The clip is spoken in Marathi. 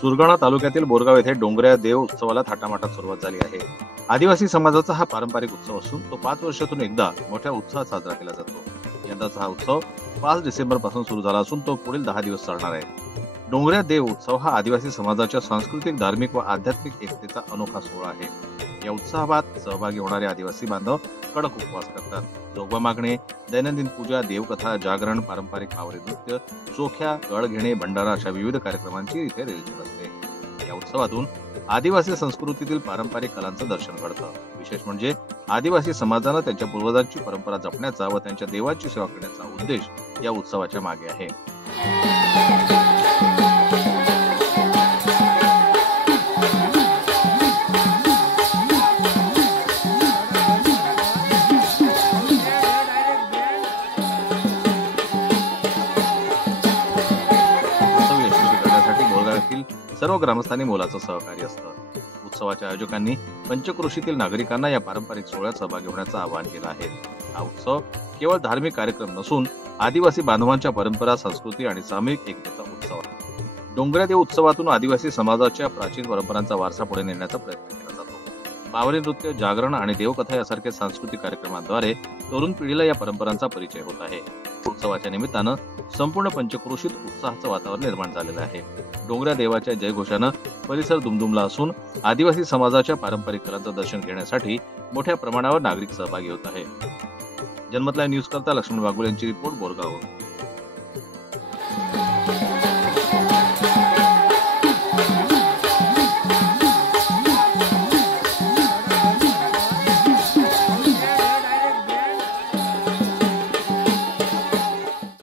सुरगाणा तालुक्यातील बोरगाव येथे डोंगऱ्या देव उत्सवाला थाटामाटात सुरुवात झाली आहे। आदिवासी समाजाचा हा पारंपरिक उत्सव असून तो 5 वर्षातून एकदा मोठ्या उत्साहात साजरा केला जातो। यंदाचा हा उत्सव 5 डिसेंबर पासून सुरू झाला असून तो पुढील 10 दिवस चालणार आहे। डोंगऱ्या देव उत्सव हा आदिवासी समाजाच्या सांस्कृतिक, धार्मिक व आध्यात्मिक एकतेचा अनोखा सोहळा आहे। या उत्सवात सहभागी होणारे आदिवासी बांधव कडक उपवास करतात। जोगवा मागणे, दैनंदिन पूजा, देवकथा, जागरण, पारंपरिक पावरी नृत्य, चोख्या, गळ घेणे, भंडारा अशा विविध कार्यक्रमांची इथे रेलचेल असते। या उत्सवातून आदिवासी संस्कृतीतील पारंपरिक कलांचं दर्शन घडतं। विशेष म्हणजे आदिवासी समाजानं त्यांच्या पूर्वजांची परंपरा जपण्याचा व त्यांच्या देवाची सेवा करण्याचा उद्देश या उत्सवाच्या मागे आहे। सर्व ग्रामस्थांनी मोलाचं सहकार्य असतं। उत्सवाच्या आयोजकांनी पंचक्रोशीतील नागरिकांना या पारंपरिक सोहळ्यात सहभागी होण्याचं आवाहन केलं आहे। हा उत्सव केवळ धार्मिक कार्यक्रम नसून आदिवासी बांधवांच्या परंपरा, संस्कृती आणि सामूहिक एकतेचा उत्सव आहे। डोंगऱ्या देव उत्सवातून आदिवासी समाजाच्या प्राचीन परंपरांचा वारसा पुढे नेण्याचा प्रयत्न केला जातो। पावरी नृत्य, जागरण आणि देवकथा यासारख्या सांस्कृतिक कार्यक्रमांद्वारे तरुण पिढीला या परंपरांचा परिचय होत आहे। उत्सवाच्या निमित्तानं संपूर्ण पंचक्रोशीत उत्साहाचं वातावरण निर्माण झालेलं आहे। डोंगऱ्या देवाच्या जयघोषानं परिसर दुमदुमला असून आदिवासी समाजाच्या पारंपरिक कलांचं दर्शन घेण्यासाठी मोठ्या प्रमाणावर नागरिक सहभागी होत आहे। जनमत लाईव्ह न्यूज करता लक्ष्मण वाघोले यांची रिपोर्ट, बोरगाव।